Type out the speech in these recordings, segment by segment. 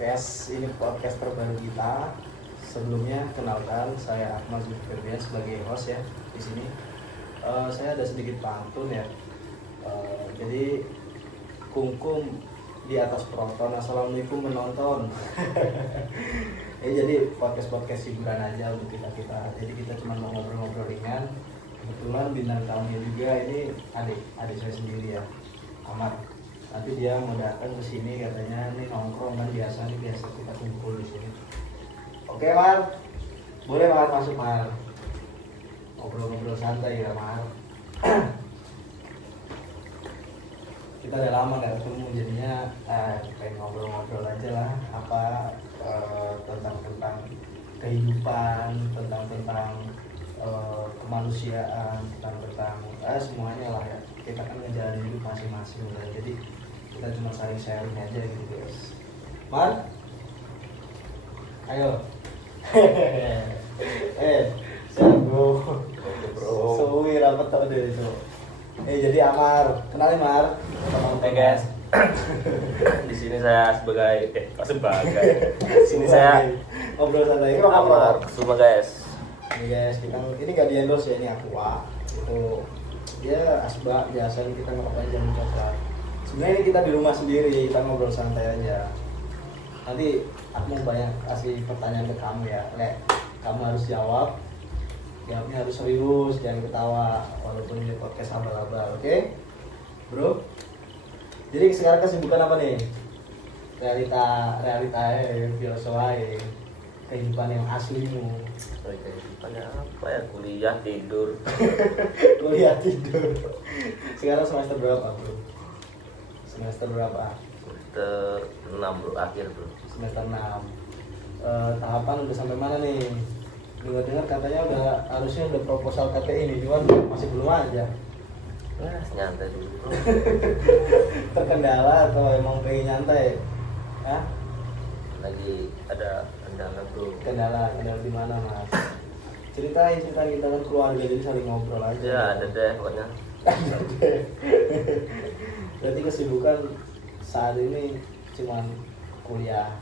podcast. Ini podcast terbaru kita. Sebelumnya kenalkan, saya Ahmad Zulfikrian sebagai host ya di sini. Saya ada sedikit pantun ya. Jadi kungkum di atas proton. Assalamualaikum menonton. Jadi podcast hiburan aja untuk kita. Jadi kita cuma mau ngobrol-ngobrol ringan. Kebetulan bintang tamunya juga ini adik saya sendiri ya, Ahmad. Nanti dia mau datang ke sini katanya nih nongkrong kan biasa kita kumpul di sini. Oke Mar, boleh Mar masuk Mar. Ngobrol-ngobrol santai ya Mar. Kita udah lama nggak ketemu jadinya pengen ngobrol-ngobrol aja lah tentang kehidupan, tentang kemanusiaan, tentang semuanya lah ya. Kita kan ngejalanin hidup masing-masing lah. Jadi kita cuma saling sharing aja gitu guys. Mar, ayo. Siap bro. Suwi rapat tau deh itu. Jadi Amar, kenalin Mar. Oke guys. Di sini saya sebagai sini saya ngobrol santai. Ini Amar Kusuma guys. Ini guys, ini nggak di endorse ya, ini Aqua. Itu ya asbak biasa kita ngerokok aja coklat. Sebenarnya ini kita di rumah sendiri, kita ngobrol santai aja. Nanti aku mau banyak kasih pertanyaan ke kamu ya, kamu harus jawabnya harus serius, jangan ketawa walaupun ini podcast abal-abal, oke? Bro. Jadi sekarang kesibukan apa nih? Realita filosofi kehidupan yang aslimu. Kehidupannya apa ya? Kuliah tidur. Kuliah tidur. Sekarang semester berapa bro? Semester berapa? Semester 6 bro, akhir bro. Semester 6. Tahapan udah sampai mana nih? Dengar katanya harusnya udah proposal KTI nih, cuman masih belum aja. Ya, nyantai dulu bro. Terkendala atau emang pengen nyantai? Hah? Lagi ada kendala bro. Kendala di mana mas? Ceritain kita kan keluarga, jadi saling ngobrol aja. Ya ada deh pokoknya. Berarti kesibukan saat ini cuman kuliah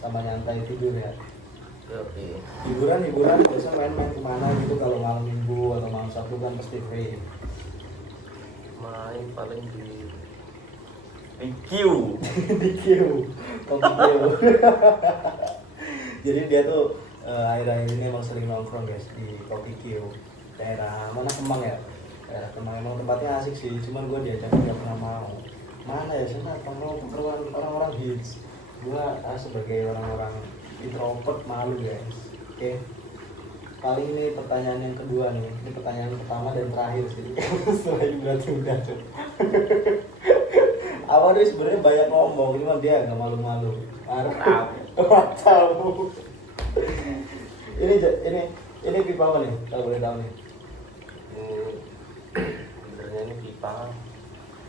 sama nyantai tidur ya? Oke. Hiburan biasa main-main kemana gitu kalau malam minggu atau malam sabtu kan pasti free. Main paling di Q. Di Q. Jadi dia tuh akhir-akhir ini emang sering nongkrong guys di Kopi Q. Daerah mana Kemang ya? Daerah Kemang emang tempatnya asik sih, cuman gue diajak nggak pernah mau. Mana ya sana keperluan orang-orang hits. Gue sebagai orang-orang introvert malu guys. Oke. Paling ini pertanyaan yang kedua nih. Ini pertanyaan pertama dan terakhir sih. Setelah ini berarti udah tuh. Awalnya sebenarnya banyak ngomong, cuma dia nggak malu-malu. Tahu. Ini pipa apa nih? Kalau boleh tahu nih. Sebenarnya ini pipa.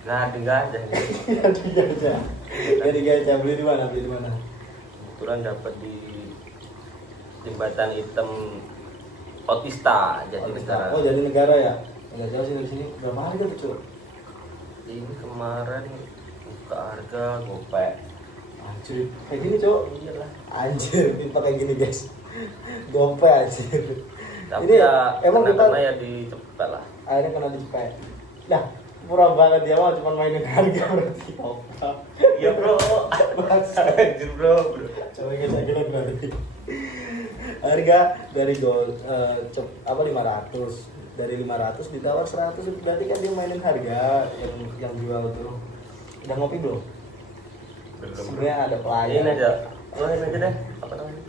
Nggak aja. Jadi gacha beli di mana? Kebetulan dapat di jembatan hitam Otista Jatinegara. Oh Jatinegara ya? Nggak jauh sih dari sini. Berapa hari tuh cuy? Ini kemarin buka harga gopek. Anjir, kayak gini cowok? Iyalah. Anjir, pipa kayak gini guys. Gope anjir. Tapi Ini ya emang kita ya dicepet lah. akhirnya kena dicepet. Nah, murah banget dia mah cuma mainin harga berarti. Opa. Iya bro. Anjir bro. Coba kita gila berarti. Harga dari 500. Dari 500 ditawar 100 berarti kan dia mainin harga yang jual tuh. Udah ngopi belum? Belum. Sebenarnya ada pelayan. Ini aja. Ini aja deh. Apa namanya?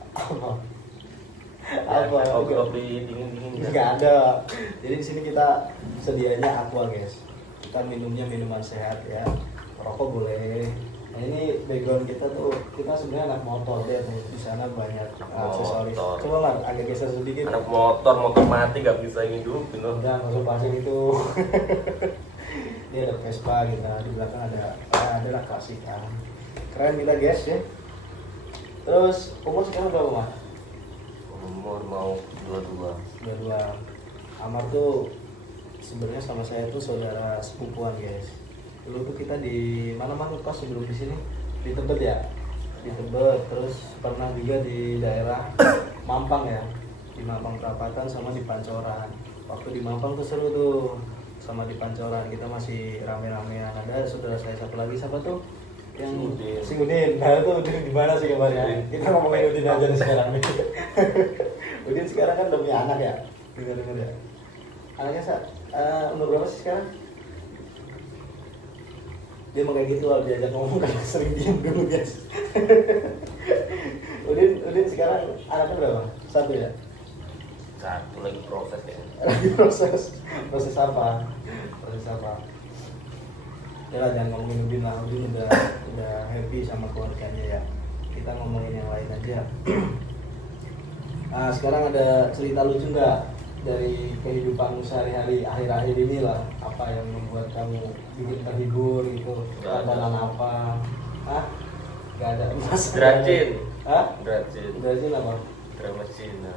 Apa? Kopi dingin. Nggak ada. Jadi di sini kita sedianya Aqua guys. Kita minumnya minuman sehat ya. Rokok boleh. Nah ini background kita tuh, kita sebenarnya anak motor deh tuh. Di sana banyak aksesoris. Coba Mar, agak geser sedikit. Anak motor mati gak bisa ngidupin loh. Udah nggak usah pasang itu. Ini ada Vespa gitu. Di belakang ada lah kasih kan. Keren kita guys ya. Terus umur sekarang berapa Mar? Umur mau 22. Amar tuh sebenarnya sama saya tuh saudara sepupuan guys. Dulu tuh kita di mana pas sebelum di sini di Tebet ya, di di Tebet, terus pernah juga di daerah Mampang ya, di Mampang Perapatan sama di Pancoran. Waktu di Mampang tuh seru tuh, sama di Pancoran kita masih rame-ramean. Ada saudara saya satu lagi, siapa tuh yang si Udin. Nah itu Udin di mana sih kabarnya? Kita ngomongin Udin aja nih sekarang nih. Udin sekarang kan udah punya anak ya, dengar ya. Anaknya umur berapa sih sekarang? Dia mau kayak gitu, kalau diajak ngomong kan sering diem dulu guys. Udin sekarang anaknya berapa? Satu ya? Satu lagi proses ya. Lagi proses apa? Ya lah, jangan ngomongin Udin lah. Udin udah happy sama keluarganya ya. Kita ngomongin yang lain aja. Nah sekarang ada cerita lucu nggak dari kehidupan sehari-hari akhir-akhir ini lah? Apa yang membuat kamu bikin terhibur gitu? Tontonan apa? Hah? Gak ada. Mas Dracin. Hah? Dracin apa? drama Cina.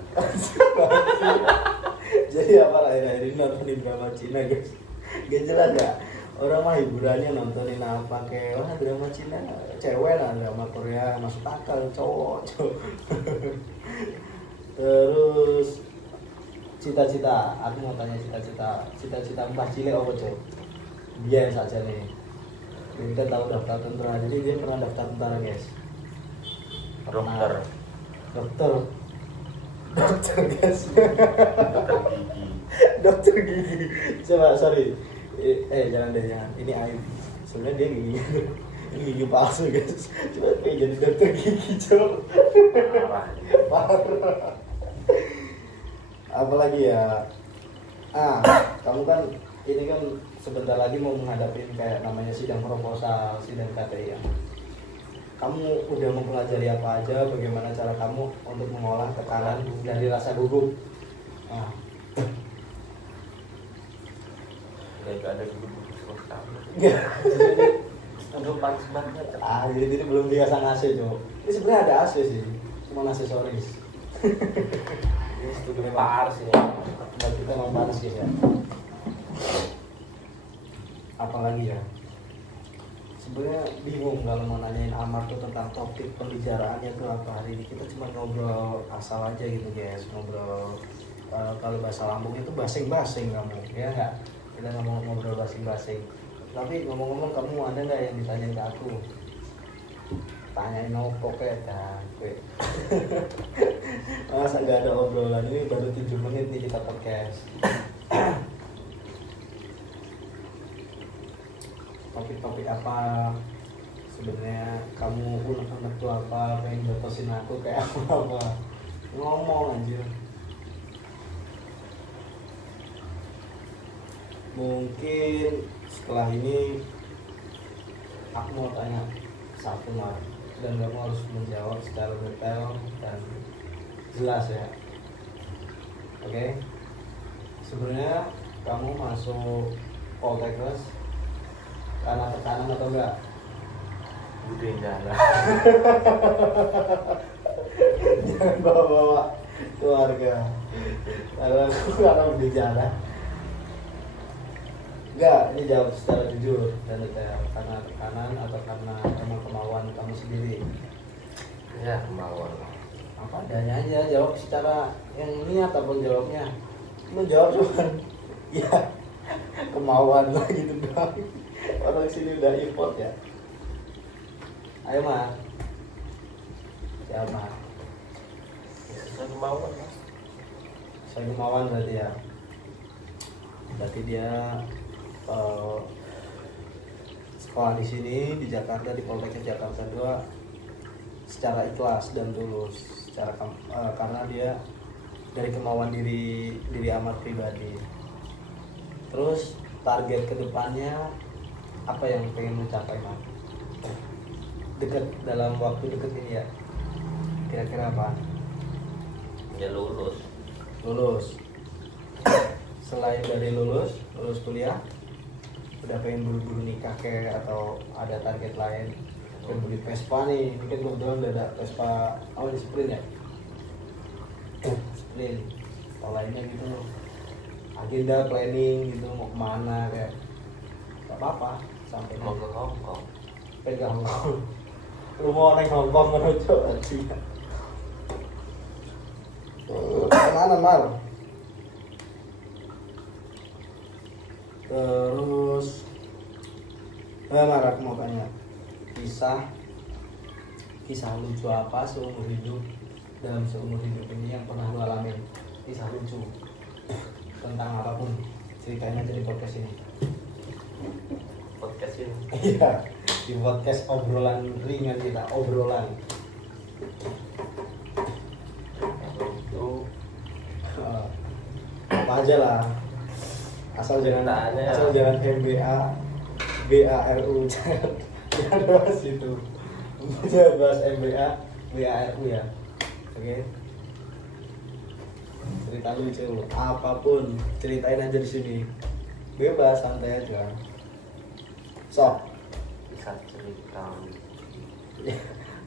Jadi apa akhir-akhir ini nontonin drama Cina guys? Gak jelas ya. Orang mah hiburannya nontonin apa kayak drama Cina, cewek lah, drama Korea masuk akal, cowok. Terus cita-cita, aku mau tanya cita-cita Mbah Cile apa coy? Biar saja nih. Kita tahu daftar tentara, jadi dia pernah daftar tentara guys. Dokter guys. Dokter gigi. Coba sorry. Jangan. Ini aib. Sebenarnya dia gigi. Ini gigi palsu guys. Coba jadi dokter gigi coba. Parah. Apalagi ya? Kamu kan ini kan sebentar lagi mau menghadapi kayak namanya sidang proposal, sidang KTI ya. Kamu udah mempelajari apa aja, bagaimana cara kamu untuk mengolah tekanan dari rasa gugup? Gak ada gugup sekali. Aduh panas banget. Jadi belum dipasang AC coba. Ini sebenarnya ada AC sih, cuma aksesoris. Ini studio panas ini. Kita memang panas guys ya. Apalagi ya? Sebenarnya bingung kalau mau nanyain Amar tuh tentang topik pembicaraannya tuh apa hari ini. Kita cuma ngobrol asal aja gitu guys, ngobrol kalau bahasa Lampung itu basing-basing kamu, ya nggak? Kita ngobrol basing-basing. Tapi ngomong-ngomong, kamu ada nggak yang ditanyain ke aku? Tanyain opo kayak kan? Masa nggak ada obrolan, ini baru 7 menit nih kita podcast. Topik-topik apa sebenarnya kamu unek-unek tuh apa, pengen batasin aku kayak apa, ngomong aja. Mungkin setelah ini aku mau tanya satu Mar, dan kamu harus menjawab secara detail dan jelas ya. Oke? Sebenarnya kamu masuk Poltekkes karena tekanan atau enggak? Udah jalan. Jangan bawa-bawa keluarga. Karena udah jalan. Enggak, ini jawab secara jujur dan detail. Karena tekanan atau karena emang kemauan kamu sendiri? Ya kemauan. Apa adanya aja, jawab secara yang niat ataupun jawabnya. Lu jawab cuman ya kemauan lah gitu doang. Orang sini udah import ya. Ayo Mar. Siap Mar. Sesuai kemauan. Saya kemauan berarti ya. Berarti dia sekolah di sini di Jakarta, di Poltekkes Jakarta 2 secara ikhlas dan tulus, karena dia dari kemauan diri Amar pribadi. Terus target kedepannya apa yang pengen mencapai Mar? Dekat, dalam waktu dekat ini ya, kira-kira apa? Ya lulus. Selain dari lulus kuliah, udah pengen buru-buru nikah kayak atau ada target lain? Pengen beli Vespa nih, mungkin kebetulan udah ada Vespa di Sprint ya? Sprint, atau lainnya gitu, agenda planning gitu, mau kemana kayak gak apa-apa sampai Mau ke Hongkong. pegang rumah neng Hongkong menuju Cina. Mana Mar? Terus Mar, aku mau tanya kisah lucu apa seumur hidup, dalam seumur hidup ini yang pernah lu alamin, kisah lucu tentang apapun, ceritain aja di podcast ini. Podcast ini Iya, di podcast obrolan ringan kita, obrolan. itu Apa aja lah, asal jangan Tanya. asal jangan MBA BARU jangan bahas itu, jangan bahas MBA BARU ya. Oke, cerita lucu apapun ceritain aja di sini, bebas, santai aja. Sok, bisa cerita.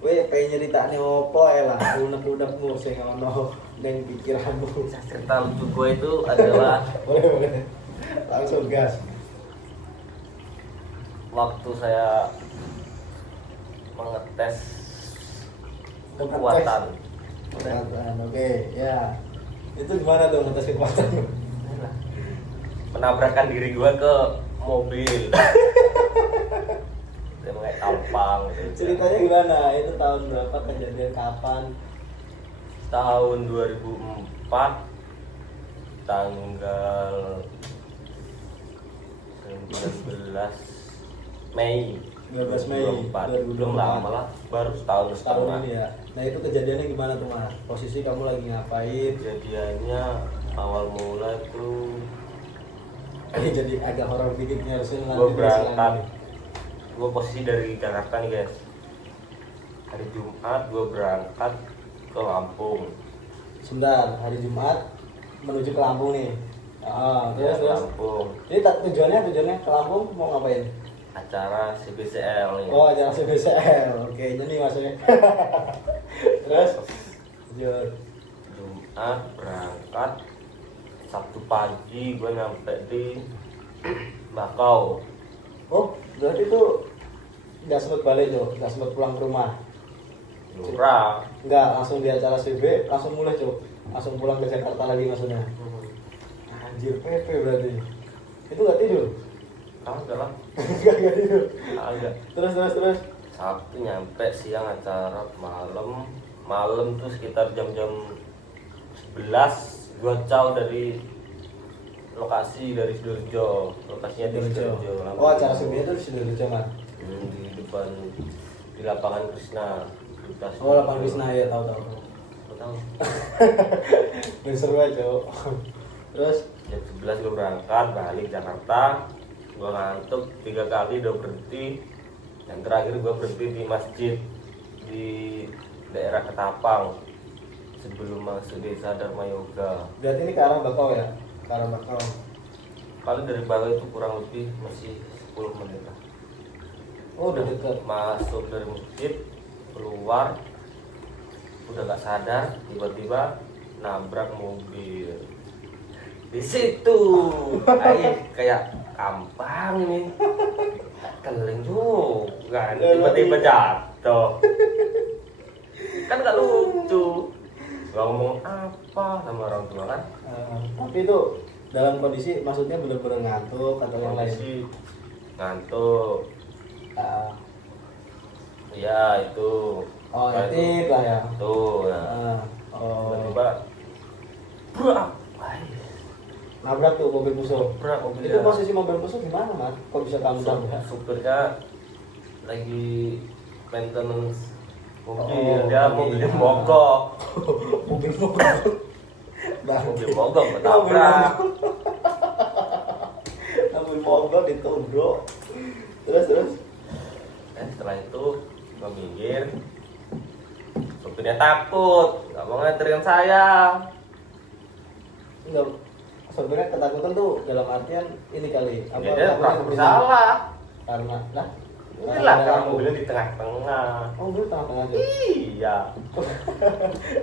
weh pengen nyeritain opo ya lah, unek-unekmu sing ono ning pikiranmu. Kisah cerita lucu gue itu adalah Boleh, langsung gas. waktu saya mengetes kekuatan. Kekuatan, oke, ya. Itu gimana tuh ngetes kekuatan? Menabrakkan diri gue ke mobil. Saya pakai tampang. Ceritanya gimana? Itu tahun berapa, kejadian kapan? Tahun 2004 tanggal 19 Mei 12 Mei 2024. Belum lama lah, baru setahun Tahun ini ya. Nah itu kejadiannya gimana tuh Mas? Posisi kamu lagi ngapain? Kejadiannya awal mula itu Ini jadi agak horor dikitnya harusnya nanti gue berangkat. diselami. Gue posisi dari Jakarta nih guys. Hari Jumat gue berangkat ke Lampung. Sebentar, hari Jumat menuju ke Lampung nih. Ya, Terus. Lampung. Ini tujuannya ke Lampung mau ngapain? Acara CBCL nih. Oh, acara CBCL. Oke, ini maksudnya. Terus lanjut. Jumat berangkat, Sabtu pagi gue nyampe di Bakau. Oh, berarti tuh nggak sempet balik tuh, nggak sempet pulang ke rumah. Lurah. Nggak, langsung di acara CB, langsung mulai tuh, langsung pulang ke Jakarta lagi maksudnya. Anjir, PP berarti. Itu nggak tidur? Enggak lah, Nggak tidur. agak. Terus. Sabtu nyampe, siang acara, malam tuh sekitar jam-jam 11 gua caw dari lokasi dari Sidoarjo. Lokasinya di Sidoarjo. Oh, acara CB itu di Sidoarjo kan? Di depan di lapangan Krishna. Oh, lapangan Krishna ya, tahu. Tahu. Ini seru aja. Terus Jam 11 gue berangkat balik Jakarta. Gue ngantuk 3 kali udah berhenti. Yang terakhir gue berhenti di masjid di daerah Ketapang sebelum masuk desa Dharma Yoga. berarti ini ke arah Bakau ya? Ke arah Bakau. Kalau dari Bakau itu kurang lebih masih 10 menit lah. Oh, udah deket. Masuk dari masjid, keluar, udah gak sadar, tiba-tiba nabrak mobil. Di situ, kayak kampang ini, keling juga, tiba-tiba jatuh. Kan gak lucu. Gak ngomong apa sama orang tua kan? Tapi itu dalam kondisi maksudnya bener-bener ngantuk atau yang lain? Kondisi ngantuk. Ah, Iya itu. oh, Nah, etik lah ya. Tuh, nah. Oh, Tiba-tiba brak. nabrak tuh mobil musuh. Nabrak mobil. Itu posisi mobil musuh gimana, Mas? Kok bisa kamu nabrak? Supirnya lagi maintenance mobil, Oh, dia oke. mobilnya mogok. Mobil mogok. Nah, Mobil mogok ketabrak. mobil mogok ditunduk. Terus. Setelah itu gua minggir. Supirnya takut, nggak mau nganterin saya. Enggak, sebenarnya ketakutan tuh dalam artian ini kali. Dia takutnya merasa keberuntungan. bersalah. Karena, nah, Inilah karena mobilnya di tengah-tengah. Oh, mobil tengah-tengah aja. Iya.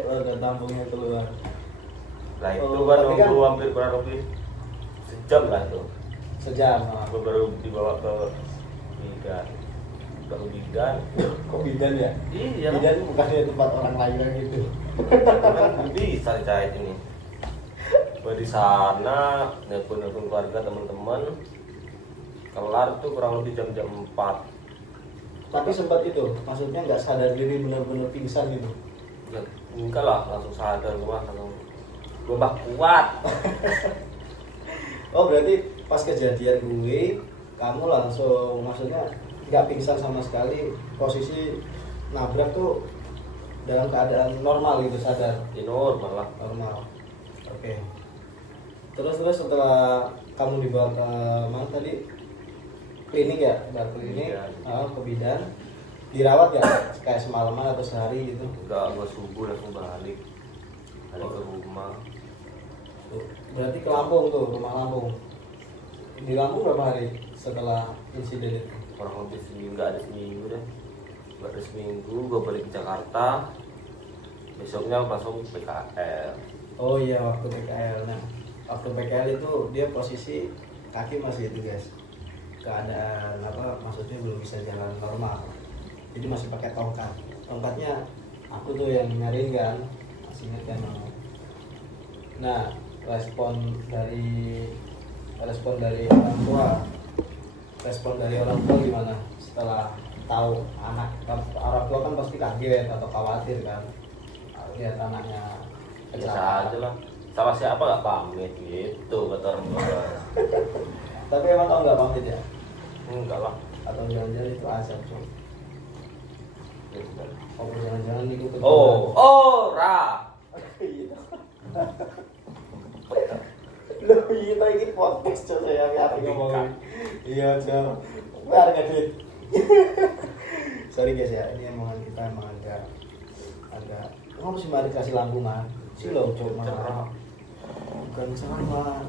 Oh, dan tampungnya keluar. Nah itu Oh, gua tapi nunggu kan- hampir kurang lebih sejam lah tuh. Sejam. Gua baru dibawa ke bidan. baru bidan. Kok bidan ya? Iya. Bidan bukannya tempat orang lahiran gitu. Kan bisa dicait ini. Gue di sana nelpon keluarga teman-teman. Kelar tuh kurang lebih jam 4. Tapi sempat itu, maksudnya nggak sadar diri benar-benar pingsan gitu. Ya, enggak lah, langsung sadar gua kalau gua bah kuat. Oh berarti pas kejadian gue, kamu langsung maksudnya nggak pingsan sama sekali, posisi nabrak tuh dalam keadaan normal gitu, sadar. Di normal lah. Normal. Oke. Terus setelah kamu dibawa ke mana tadi? Klinik ya, klinik, ke bidan. Dirawat ya, kayak semalaman atau sehari gitu? Enggak, gua subuh langsung balik ke rumah. Berarti ke Lampung tuh, rumah Lampung. Di Lampung berapa hari setelah insiden itu? Kurang lebih seminggu, enggak ada seminggu deh. Enggak ada seminggu, gua balik ke Jakarta. Besoknya langsung PKL. Oh iya, waktu PKL. Nah, waktu PKL itu dia posisi kaki masih itu guys, keadaan apa? Maksudnya belum bisa jalan normal. Jadi masih pakai tongkatnya aku tuh yang nyariin kan, masih ingat kan. Nah, respon dari orang tua gimana setelah tahu orang tua kan pasti kaget atau khawatir kan lihat anaknya Biasa kecelakaan. aja lah. Sama siapa nggak pamit gitu kata orang tua. Tapi emang kamu nggak pamit ya, Enggak lah. atau jangan-jangan itu asap tuh? Oh jangan-jangan itu Ra. Iya. Loh kita ini podcast coba saya nggak ngomongin. Iya coba. Harga duit. Sorry guys ya, ini emang kita emang agak kamu sih mari kasih lambungan. Silau coba malah. Bukan sama.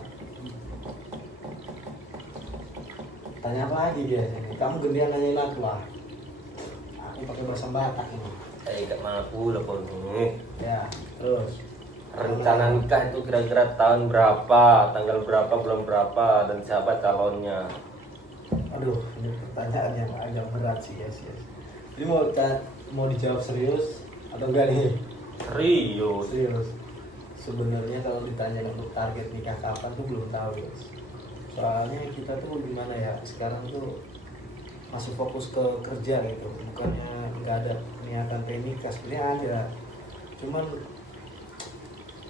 Tanya apa lagi guys ini? Kamu gantian nanyain aku lah. Aku pakai bahasa Batak ini. Ikat aku lah ini. Ya, terus Rencana nikah itu kira-kira tahun berapa, tanggal berapa, bulan berapa, dan siapa calonnya? aduh, ini pertanyaan yang agak berat sih guys. Ini mau dijawab serius atau enggak nih? Serius. Serius. Sebenarnya kalau ditanya untuk target nikah kapan tuh belum tahu guys. Soalnya kita tuh gimana ya, sekarang tuh masih fokus ke kerja gitu, bukannya nggak ada niatan pengen nikah. Sebenarnya ada, cuman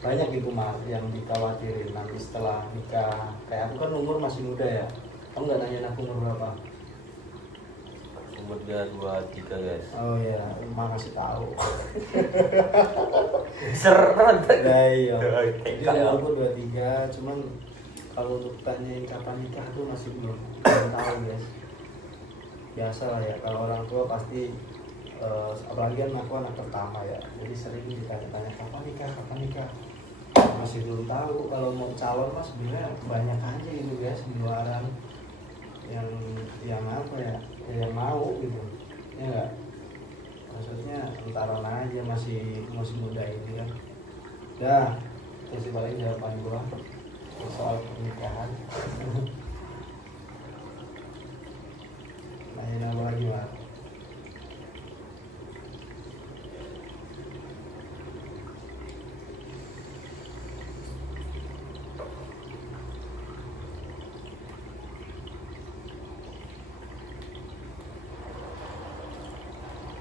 banyak gitu mas yang dikhawatirin nanti setelah nikah. Kayak aku kan umur masih muda ya, kamu nggak nanyain aku umur berapa? Umur dia 23 guys. Oh ya, makasih tahu. Seret. Nah, iya. TK Jadi ya. umur 23, cuman kalau untuk tanyain kapan nikah tuh masih belum tahu guys. Biasa lah ya, kalau orang tua pasti apalagi kan aku anak pertama ya, jadi sering ditanya-tanya kapan nikah. Masih belum tahu. Kalau mau calon mas sebenarnya banyak aja gitu guys di luaran yang apa ya, yang mau gitu ya enggak, maksudnya entaran aja masih muda ini kan. Dah itu sih paling jawaban gua soal pernikahan. Nanya apa lagi mas?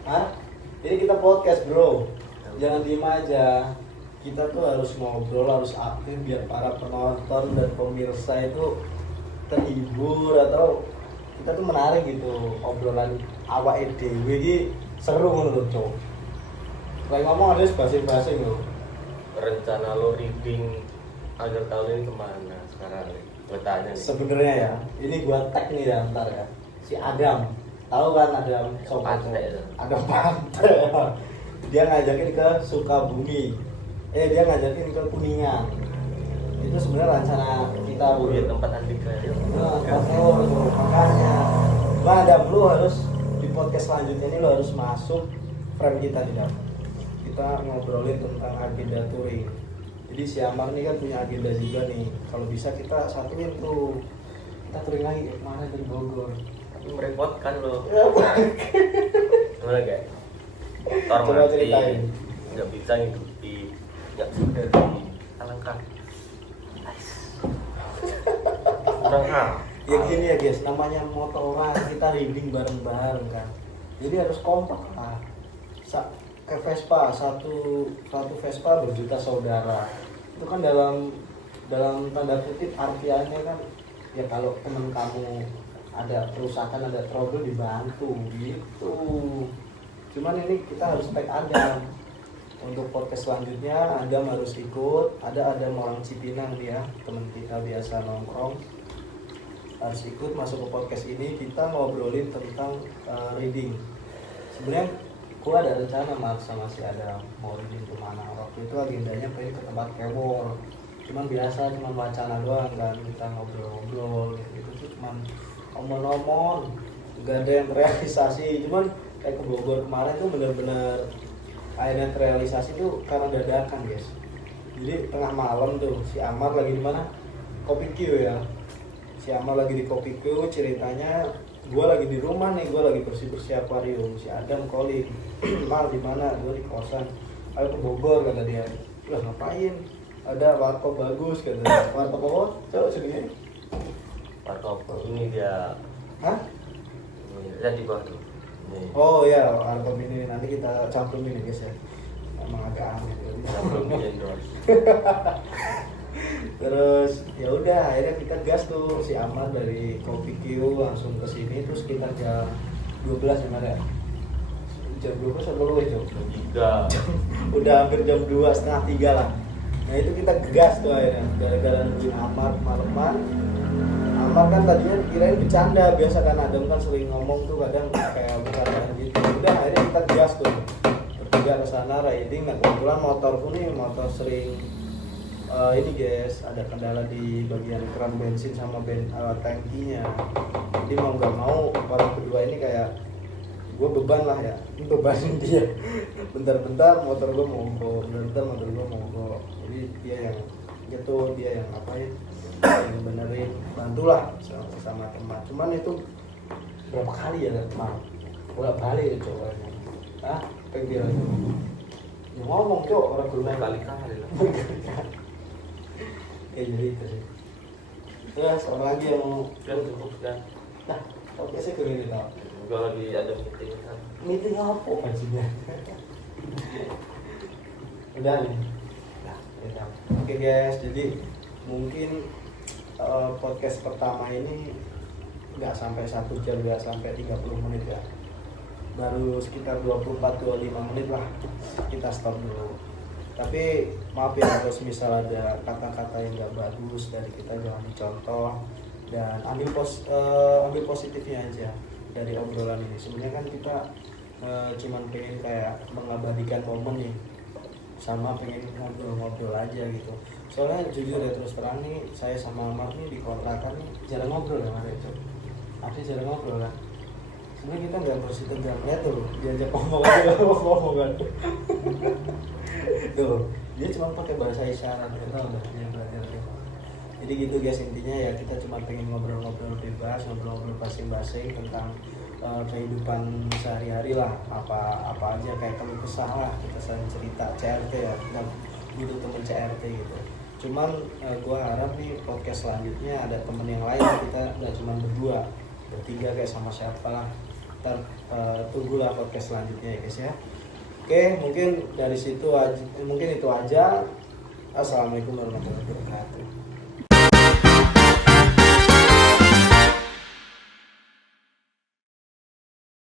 Hah? Ini kita podcast bro, jangan diem aja. Kita tuh harus ngobrol, harus aktif biar para penonton dan pemirsa itu terhibur atau kita tuh menarik gitu. Obrolan awak dhewe iki seru menurut cowok. Kayak ngomong harus basi-basi loh. Rencana lo reading akhir tahun ini kemana sekarang nih? Gue tanya nih. Sebenarnya ya, ini gua tag nih ya ntar ya. Si Adam, tahu kan Adam sobat Pantai itu. Adam Pantai. Dia ngajakin ke Sukabumi. Dia ngajakin ke Kuningan. Itu sebenarnya rencana kita Iya tempat Andika ya. Makanya Bang Adam, lu harus di podcast selanjutnya ini lu harus masuk frame kita di dalam. Kita ngobrolin tentang agenda touring. Jadi si Amar nih kan punya agenda juga nih. Kalau bisa kita satuin tuh. Kita touring lagi kayak kemarin dari Bogor. Ini merepotkan lo. Ya, Nah, gimana kayak motor Coba mati, ceritain. nggak bisa ngikuti, nggak bisa dari alangkah. Kurang Ya gini ya guys, namanya motoran kita riding bareng-bareng kan. Jadi harus kompak lah. Kayak Vespa, satu Vespa berjuta saudara. Itu kan dalam tanda kutip artiannya kan ya kalau teman kamu ada kerusakan, ada trouble dibantu gitu. Cuman ini kita harus tag Adam. Untuk podcast selanjutnya Adam harus ikut. Ada orang Cipinang dia, teman kita biasa nongkrong, harus ikut masuk ke podcast ini. Kita ngobrolin tentang reading. Sebenarnya gue ada rencana sama si Adam mau reading kemana. Waktu itu agendanya pengen ke tempat kewol, cuman biasa cuman wacana doang kan, kita ngobrol-ngobrol gitu tuh, cuman omong-omong, gak ada yang realisasi. Cuman kayak ke Bogor kemarin tuh bener-bener akhirnya terrealisasi tuh karena dadakan guys. Jadi tengah malam tuh si Amar lagi di mana? Kopi Q ya. Si Amar lagi di Kopi Q, ceritanya gue lagi di rumah nih, gue lagi bersih-bersih akuarium. Si Adam calling, Mal di mana? Gue di kosan. Ayo ke Bogor kata dia. Lah ngapain? Ada warkop bagus kata dia. Warkop apa? Coba sini. Warkop ini dia. Hah? Ini lihat di bawah tuh. Nih. Oh ya, warkop ini nanti kita campurin ini guys ya. Emang agak aneh. Yang belum di endorse. Terus ya udah akhirnya kita gas tuh, si Amar dari Kopi Q langsung ke sini. Terus sekitar jam 12 gimana ya? Jam 12 atau lebih jam? 3. Udah hampir jam 2, setengah 3 lah. Nah itu kita gas tuh akhirnya gara-gara nungguin Amar maleman. Amar kan tadinya kirain bercanda, biasa kan Adam kan sering ngomong tuh kadang kayak bercandaan gitu. Udah akhirnya kita gas tuh bertiga ke sana riding. Nah kebetulan motorku nih motor sering ini guys, ada kendala di bagian keran bensin sama tangkinya. Jadi mau nggak mau orang kedua ini kayak gue beban lah ya, ini bebanin dia. Bentar-bentar motor gue mogok, bentar motor gue mogok. Jadi dia yang gitu, dia yang ngapain, yang benerin, bantulah sama teman. Cuman itu berapa kali ya teman? Bolak balik itu cowoknya. Hah? Pengen itu. Ya ngomong cowok orang gurungan Kali-kali lah. Kayak jadi itu sih. Terus orang lagi yang mau Sudah cukup sudah. nah, oke sih ke ini tau. Gue lagi ada meeting kan. Meeting apa maksudnya? Udah nih. Nah, udah. Oke guys, jadi mungkin podcast pertama ini nggak sampai 1 jam, nggak sampai 30 menit ya. Baru sekitar 24-25 menit lah kita stop dulu. Tapi maaf ya kalau misal ada kata-kata yang nggak bagus dari kita, jangan dicontoh dan ambil positifnya aja dari obrolan ini. Sebenarnya kan kita cuman pengen kayak mengabadikan momen nih, sama pengen ngobrol-ngobrol aja gitu. Soalnya jujur ya terus terang nih, saya sama Amar nih di kontrakan nih jarang ngobrol ya Mar itu. Artinya jarang ngobrol kan. Sebenarnya kita nggak bersih tegangnya tuh, diajak ngomong aja ngomong kan. Tuh, dia cuma pakai bahasa isyarat, tau nggak? Dia belajar gitu. Jadi gitu guys, intinya ya kita cuma pengen ngobrol-ngobrol bebas, ngobrol-ngobrol basing-basing tentang kehidupan sehari-hari lah, apa aja kayak kalau kesah lah, kita saling cerita CRT ya, dan butuh temen CRT gitu. Cuman gua harap nih podcast selanjutnya ada temen yang lain, kita nggak cuma berdua, bertiga kayak sama siapa lah. Ntar tunggulah podcast selanjutnya ya guys ya. Oke, mungkin dari situ aja, mungkin itu aja. Assalamualaikum warahmatullahi wabarakatuh.